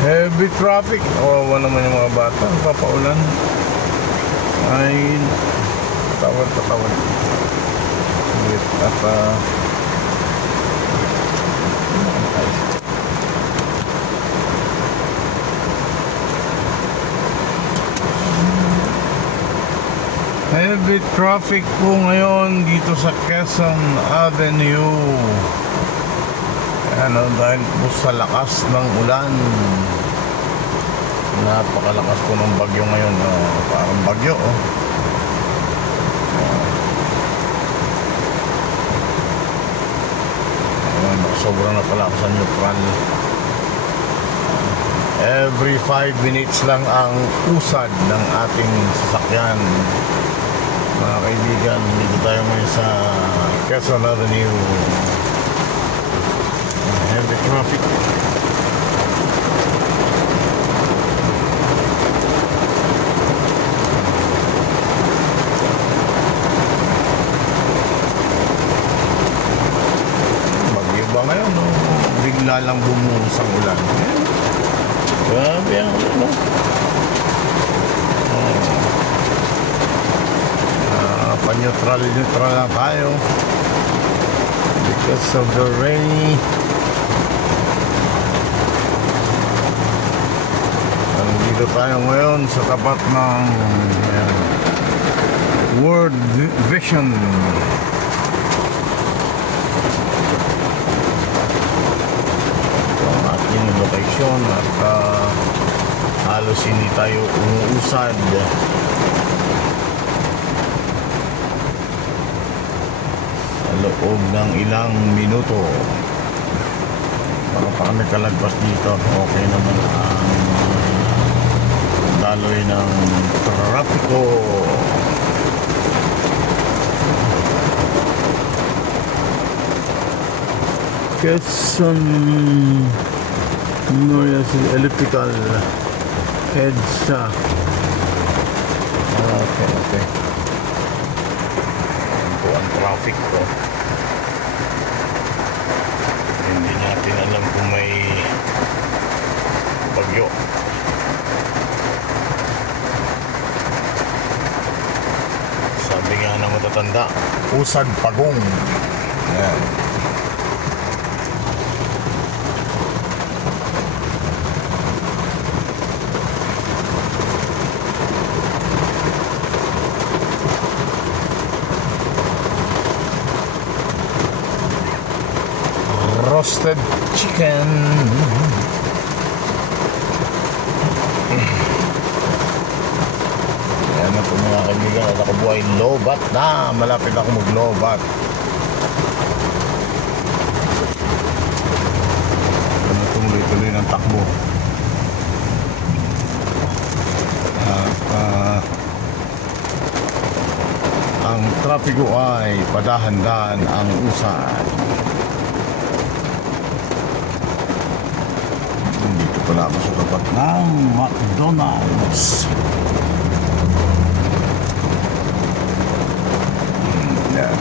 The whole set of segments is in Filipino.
Heavy traffic. Kawawa naman yung mga bata. Papaulan. Ay, patawad. At heavy traffic po ngayon dito sa Quezon Avenue. Ano, dahil po sa lakas ng ulan. Napakalakas po ng bagyo ngayon. Parang bagyo, sobrang napalakas sa neutral. Every 5 minutes lang ang usad ng ating sasakyan. Mga kaibigan, dito tayo ngayon sa Quezon Avenue. Heavy traffic. Bagyo ba ngayon? No? Bigla lang bumuhos ang ulan. Grabe ang ulan, no? Pa-neutral lang tayo because of the rain. Nandito tayo ngayon sa tapat ng World Vision. Ito ang ating location at halos hindi tayo umuusad. Loob ng ilang minuto para pa kami kalagpas dito. Okay naman ang daloy ng trapiko. Quezon North Elliptical EDSA. Okay. Ito ang traffic ko. Hindi natin alam kung may bagyo. Sabi nga ng matatanda, usad pagong. Ayan. Roasted chicken. Ayan na po mga kaibigan, at ako buhay lobat na. Malapit ako maglobat. Ano, tumuloy-tuloy ng takbo. At ang trapiko ay padahan-dahan ang usad. Wala ako sa tapat ng McDonald's. Yan.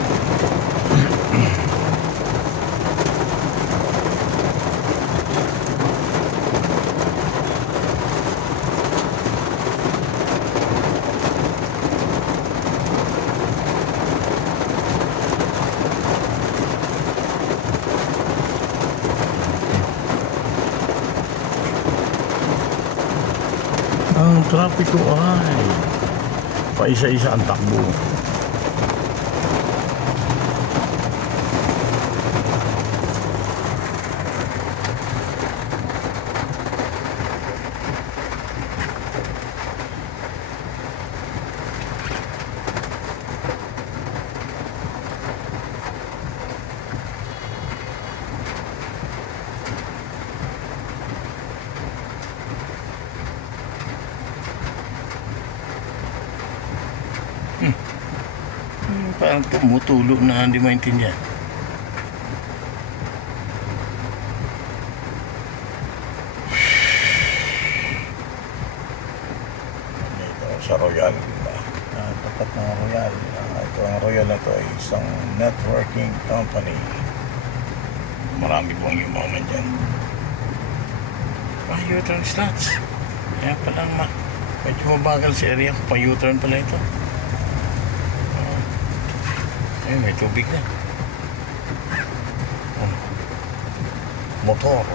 Ang trapiko ay paisa-isa ang takbo. Parang tumutulo na hindi maintindihan. Ito sa Royal, tapat ng Royal. Ito ang Royal na ito ay isang networking company. Marami pong yumaman dyan. U-turn slots. Kaya palang medyo mabagal si area ko. Pang U-turn pala ito. Ayun, may tubig na. Motor.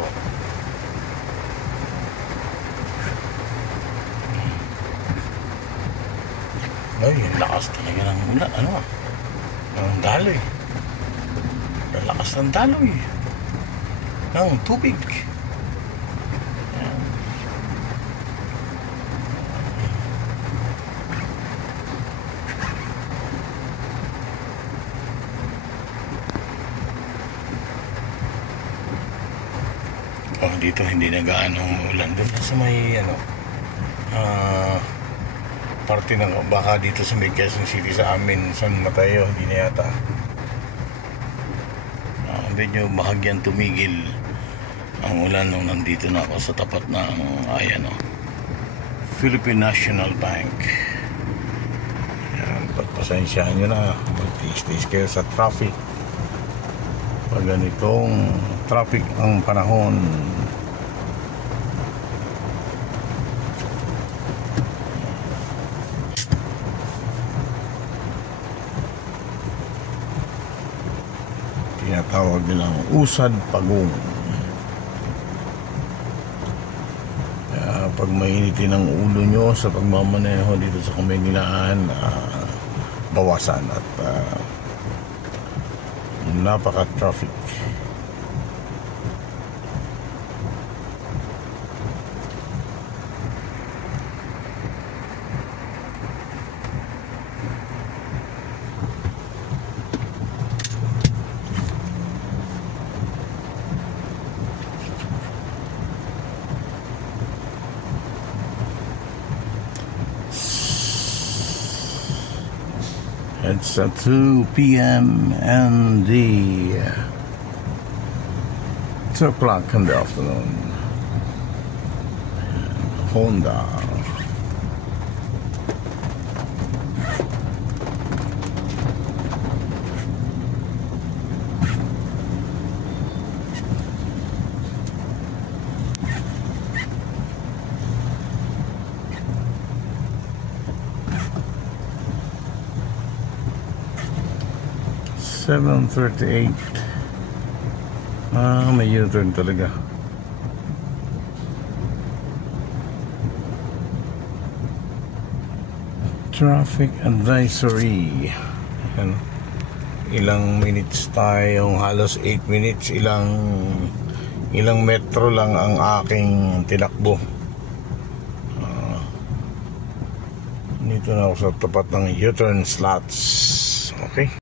Ay, yung lakas talaga ng ulan. Ano ah? Ng daloy. Ang lakas ng daloy. Ng tubig. Ayan. Oh, dito hindi na gaano umulan. Doon sa may ano parte ng baka dito sa may Quezon City sa amin, San Mateo, hindi na yata. Medyo bahagyang tumigil ang ulan nung nandito na ako sa tapat ng ayan, Philippine National Bank. Ayan, pagpasensyaan nyo na, magtiis-tiis kayo sa traffic pag ganitong traffic ang panahon. Tinatawag nilang usad pagong. Kaya pag mainitin ang ulo nyo sa pagmamaneho dito sa Kamaynilaan, bawasan at napaka-traffic. It's 2 p.m. and the 2 o'clock in the afternoon. Honda. $7:38. May U-turn talaga. Traffic advisory. Ano? Ilang minutes tayong, halos 8 minutes, ilang metro lang ang aking tinakbo. Dito na ako sa tapat ng U-turn slots. Okay.